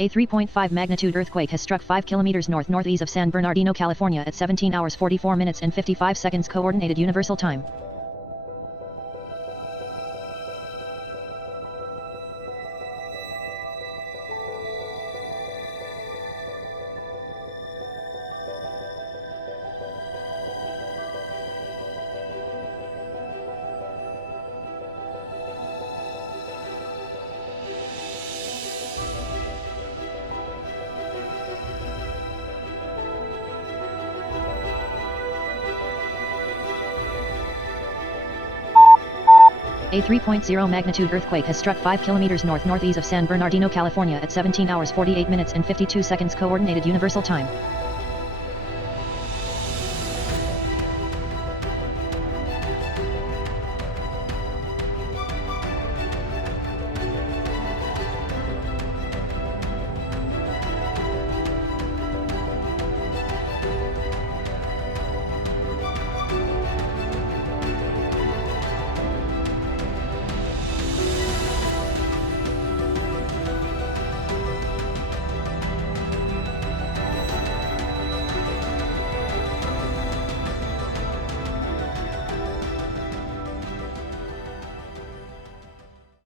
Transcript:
A 3.5 magnitude earthquake has struck 5 kilometers north-northeast of San Bernardino, California at 17 hours 44 minutes and 55 seconds Coordinated Universal Time. A 3.0 magnitude earthquake has struck 5 kilometers north-northeast of San Bernardino, California at 17 hours 48 minutes and 52 seconds Coordinated Universal Time.